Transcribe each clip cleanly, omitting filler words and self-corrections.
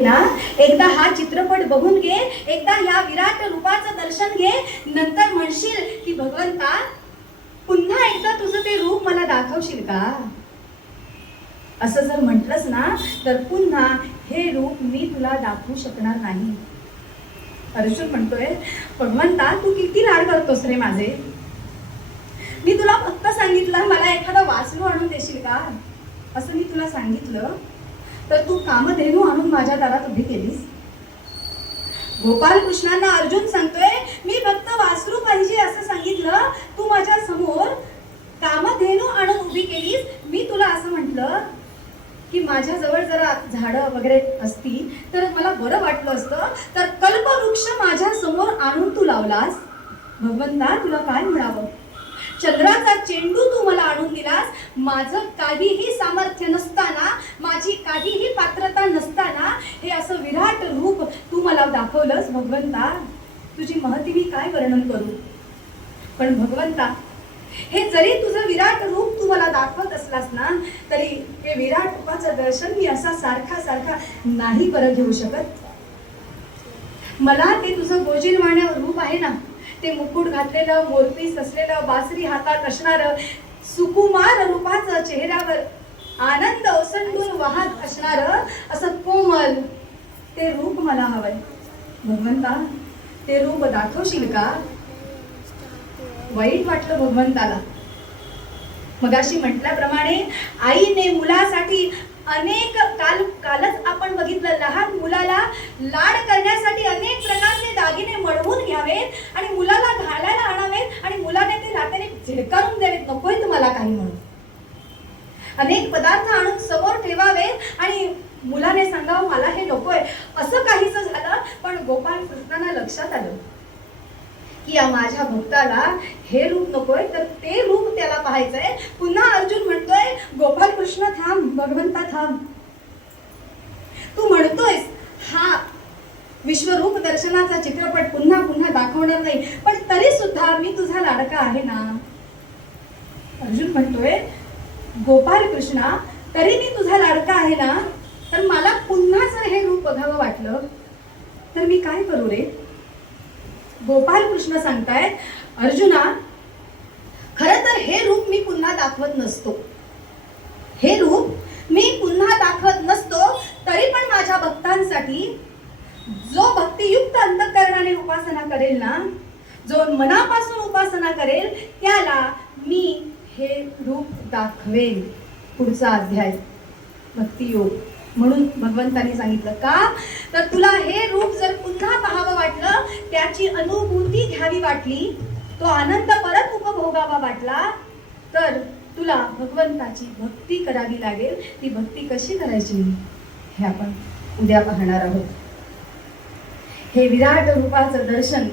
ना एकदा हा चित्रपट बघून घे, एकदा ह्या विराट रूपाचं दर्शन घे, नंतर म्हणशील की भगवंता पुन्हा एकदा तुझं ते रूप मला दाखवशील का? असं जर म्हटलंस ना तर पुन्हा हे रूप मी तुला दाखवू शकणार नाही. अर्जुन म्हणतोय, भगवंता तू किती लाड करतोस रे माझे. मी तुला फक्त सांगितलं मला एखादा वासरू आणून देशील का, असं मी तुला सांगितलं तर तू कामधेनू आणून माझ्या दारात उभी केलीस. गोपाल कृष्णांना अर्जुन सांगतोय, मी फक्त वासरू पाहिजे असं सांगितलं, तू माझ्या समोर कामधेनू आणून उभी केलीस. मी तुला असं म्हटलं की माझ्या जवळ जरा झाडं वगैरे असती तर मला बरं वाटलं असतं, तर कल्पवृक्ष माझ्या समोर आणून तू लावलास. भगवंता तुला काय म्हणावं. चंद्राचा चेंडू तू मला आणून दिलास. माझं काहीही सामर्थ्य नसताना, माझी काहीही पात्रता नसताना हे असं विराट रूप तू मला दाखवलंस. भगवंता तुझी महती मी काय वर्णन करू. पण भगवंता हे जरी तुझं विराट रूप तू मला दाखवत असलास ना, तरी हे विराट रूपाचं दर्शन मी असा सारखा सारखा नाही परत घेऊ शकत. मला ते तुझं गोजिरवाणं रूप आहे ना, ते मुकुट घातलेलं, मोरपीस असलेलं, बासरी हातात असणारं, सुकुमार रूपाचं, चेहऱ्यावर आनंद ओसंडून वाहत असणारं असं कोमल ते रूप मला हवंय. भगवंता ते रूप दाखवशील का. वाईट वाटलं भगवंताला. मगाशी म्हटल्याप्रमाणे आईने मुलासाठी अनेक कालच आपण बघितलं, लहान मुलाला लाड करण्यासाठी अनेक प्रकारचे दागिने मळवून घ्यावेत आणि मुलाला घालायला आणावेत आणि मुलाने ते नात्याने झिडकारून द्यावेत, नकोय तुम्हाला काही म्हणून. अनेक पदार्थ आणून समोर ठेवावेत आणि मुलाने सांगावं मला हे नकोय. असं काहीच झालं. पण गोपाल कृष्णांना लक्षात आलं की या माझ्या भक्ताला हे रूप नकोय, तर ते रूप त्याला पाहायचंय. पुन्हा अर्जुन म्हणतोय, गोपाल कृष्ण थांब, भगवंता थांब. तू म्हणतोयस हा विश्वरूप दर्शनाचा चित्रपट पुन्हा पुन्हा दाखवणार नाही, पण तरी सुद्धा मी तुझा लाडका आहे ना. अर्जुन म्हणतोय, गोपाल कृष्णा तरी मी तुझा लाडका आहे ना, तर मला पुन्हा जर हे रूप बघावं वाटलं तर मी काय करू रे. गोपाल कृष्ण सांगतायत, अर्जुना खरं तर हे रूप मी पुन्हा दाखवत नसतो. हे रूप मी पुन्हा दाखवत नसतो, तरी पण माझ्या भक्तांसाठी जो भक्तियुक्त अंतःकरणाने उपासना करेल ना, जो मनापासून उपासना करेल त्याला मी हे रूप दाखवेन. पुढचा अध्याय भक्तियोग. म्हणून भगवंतांनी सांगितलं का, तर तुला हे रूप जर पुन्हा पाहावं वाटलं, त्याची अनुभूती घ्यावी वाटली, तो आनंद परत उपभोगावा वाटला, तर तुला भगवंताची भक्ती करावी लागेल. ती भक्ती कशी करायची हे आपण उद्या पाहणार आहोत. हे विराट रूपाचं दर्शन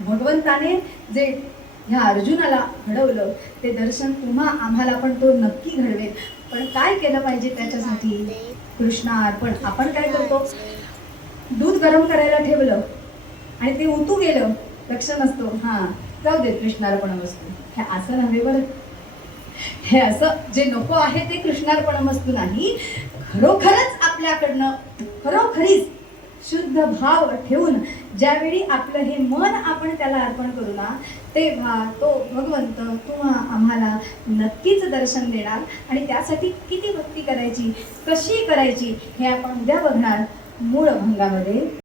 भगवंताने जे ह्या अर्जुनाला घडवलं, ते दर्शन तुम्हा आम्हाला पण तो नक्की घडवेल. पण काय केलं पाहिजे त्याच्यासाठी. कृष्णा अर्पण. आपण काय करतो, दूध गरम करायला ठेवलं आणि ते उतू गेलं, लक्ष नसतो, हा जाऊ दे कृष्णार्पणमस्तु. हे असं नव्हे बरं. हे असं जे नको आहे ते कृष्णार्पणमस्तु नाही. खरोखरच आपल्याकडनं खरोखरीच शुद्ध भाव ठेवून ज्यावेळी आपलं हे मन आपण त्याला अर्पण करू ना, तेव्हा तो भगवंत तुम्हा आम्हाला नक्कीच दर्शन देणार. आणि त्यासाठी किती भक्ती करायची, कशी करायची हे आपण उद्या बघणार मूळ भंगामध्ये.